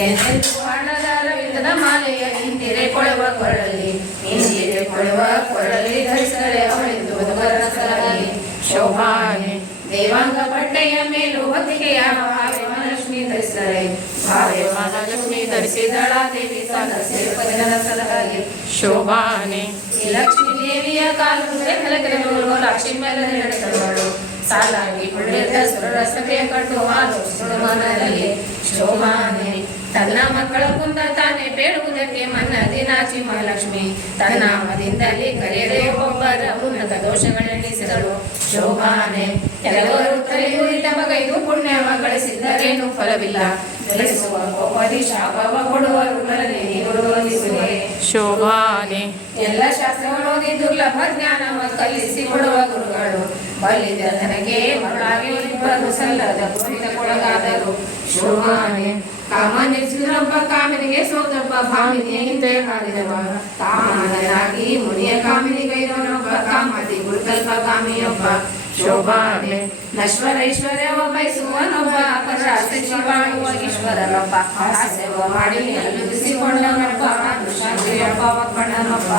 ಎಂದೆಂದು ಹಣದ ರವಿಂದ್ರದ ಮಾಲೆಯ ಹಿಂದಿರೆ ಕೊಳುವ ಕೊರಳಲ್ಲಿ ಹಿಂದಿರೆ ಕೊಳುವ ಕೊರಳಲ್ಲಿ ಧರಿಸಳೆ ಅವಳಿಂದು ಬದುಕರಸರಾಗಿ ಶೋಭಾನೆ ದೇವಾಂಗ ಪಟ್ಟೆಯ ಮೇಲೂ ಹೊತ್ತಿಗೆಯ ಭಾವೆ ಮಹಾಲಕ್ಷ್ಮಿ ಧರಿಸಳೆ ಭಾವೆ ಮಹಾಲಕ್ಷ್ಮಿ ಧರಿಸಿದಳ ದೇವಿ ಸಲಹಾಗಿ ಶೋಭಾನೆ ಲಕ್ಷ್ಮೀ ದೇವಿಯ ಕಾಲು ಹಲಕಲು ಲಕ್ಷ್ಮಿ ಮೇಲೆ ನಡೆಸಲು ಸಾಲಾಗಿ ಕುಳ್ಳಿದ ಸುರಸಭೆಯ ಕಟ್ಟು ಹಾಲು ಸುಡುಮನಲ್ಲಿ ಶೋಭಾನೆ ತನ್ನ ಮಕ್ಕಳ ಕುಂದ ತಾನೇ ಬೇಡುವುದಕ್ಕೆ ಮನ್ನದಿ ನಾಚಿ ಮಹಾಲಕ್ಷ್ಮಿ ತನ್ನಾಮದಿಂದಲೇ ಕರೆಯದೆ ಒಬ್ಬರ ಉನ್ನತ ದೋಷಗಳೆಣಿಸಿದಳು ಶೋಭಾನೆ ಕೆಲವರು ತಲೆಯೂರಿದ ಮಗೈದು ಪುಣ್ಯವ ಗಳಿಸಿದ್ದರೇನು ಫಲವಿಲ್ಲ ಗಳಿಸುವ ಕೋಪದಿ ಶಾಪವ ಕೊಡುವರುಗಳಲ್ಲಿ ನೀಡುವುದಿಸುವೆ ಶೋಭಾನೆ ಎಲ್ಲ ಶಾಸ್ತ್ರಗಳೋದಿ ದುರ್ಲಭ ಜ್ಞಾನವ ಕಲಿಸಿ ಕೊಡುವ ಗುರುಗಳು ಬಲ್ಲಿದ ನನಗೆ ಮಗಳಾಗಿ ಇಬ್ಬರು ಸಲ್ಲದ ಕೊಡಗಾದರು ಶೋಭಾನೆ ಕಾಮ ನಿಲ್ಲಿಸಿದರೊಬ್ಬ ಕಾಮಿನಿಗೆ ಸೋತೊಬ್ಬ ಭಾಮಿನಿಯ ಹಿಂದೆ ಹಾಡಿದವ ಕಾಮನಾಗಿ ಮುನಿಯ ಕಾಮಿನಿಗೈದವನೊಬ್ಬ ಕಾಮತಿ ಗುರುಕಲ್ಪ ಕಾಮಿಯೊಬ್ಬ ಶೋಭಾನೆ ನಶ್ವರ ಐಶ್ವರ್ಯವ ಬಯಸುವನೊಬ್ಬ ಅಪರಾಸ್ತಿ ಶಿವಾಳುವ ಈಶ್ವರನೊಬ್ಬ ಹಾಸ್ಯವ ಮಾಡಿ ಅಲ್ಲುದಿಸಿಕೊಂಡವನೊಬ್ಬ ದುಶಾಂತಿಯೊಬ್ಬ ಒಕ್ಕಣ್ಣನೊಬ್ಬ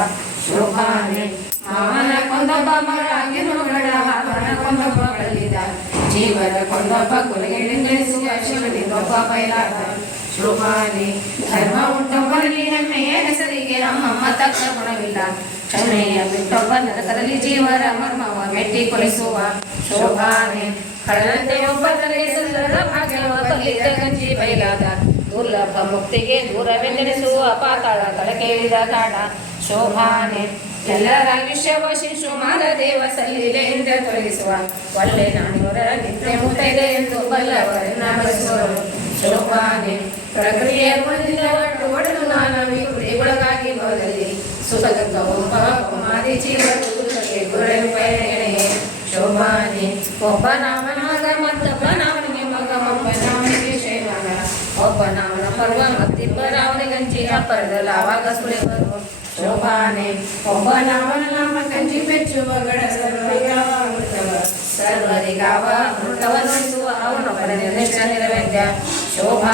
ಶೋಭಾನೆ ಮಾವನ ಕೊಂದೊಬ್ಬ ಮಗಳಾಗಿ ಮಗಳ ಅವನ ಕೊಂದೊಬ್ಬ ಕಳಲಿದ ಜೀವನ ಕೊಂದೊಬ್ಬ ಕೊಲೆಗೆಣಿಸುವ ಶಿವನಿಗೊಬ್ಬ ಬಯಲಾದ ಶೋಭಾನೆ ಧರ್ಮ ಉಂಟೊಬ್ಬರಲ್ಲಿ ಹೆಮ್ಮೆಯ ಹೆಸರಿಗೆ ನಮ್ಮಮ್ಮ ತಕ್ಕ ಗುಣವಿಲ್ಲ ಕ್ಷಮೆಯ ಬಿಟ್ಟೊಬ್ಬ ನರಕದಲ್ಲಿ ಜೀವರ ಮರ್ಮವ ಮೆಟ್ಟಿ ಕೊಲಿಸುವ ಶೋಭಾನೆ ಕಳದಂತೆ ಒಬ್ಬ ತಲೆಗೆ ಸಲ್ಲದ ಭಾಗ್ಯವ ಕಲಿತ ಗಂಜಿ ಬಯಲಾದ ದುರ್ಲಭ ಮುಕ್ತಿಗೆ ದೂರವೆಂದೆನಿಸುವ ಪಾತಾಳ ತಳಕೇಳಿದ ಕಾಡ ಶೋಭಾನೆ ಎಲ್ಲರ ಆಯುಷ್ಯವ ಶಿಶುಮಾಲ ದೇವ ಸಲ್ಲಿಲೆಯಿಂದ ತೊಲಗಿಸುವ ಒಳ್ಳೆ ನಾಣ್ಯವರ ನಿತ್ಯ ಮುತ್ತೈದೆ ಎಂದು ಬಲ್ಲವರನ್ನ ಬಯಸುವರು ಶೋಭಾನೆ ಪ್ರಕೃತಿಯ ಗುಣದಿಂದ ಒಟ್ಟು ನಾನವಿ ಕುಡಿಗೊಳಗಾಗಿ ಬರಲಿ ಸುಖದುಃಖ ಕುಮಾರಿ ಜೀವಕ್ಕೆ ಗುರೆಂಪೆಣೆ ಶೋಭಾನೆ ಒಬ್ಬ ನಾಮನ ಮಗ ಮತ್ತೊಬ್ಬ ನಾಮನಿಗೆ ಮಗ ಒಬ್ಬ ನಾಮನಿಗೆ ಶೈವಾನ ಒಬ್ಬ ನಾಮನ ಪರ್ವ ಮತ್ತಿಬ್ಬರ ಅವನಿಗಂಜಿ ಅಪರದಲ್ಲ ಆವಾಗ ಸುಳಿವರು ಶೋಭಾನೆ ಒಬ್ಬ ನಾಮನ ನಾಮ ಕಂಜಿ ಬೆಚ್ಚುವ ಸರ್ವರಿಗಾವ ಮೃತವ ನುಡಿಸುವ ಅವನೊಬ್ಬನ ನಿರ್ದಿಷ್ಟ ನೆರವೇದ್ಯ ಶೋಭಾ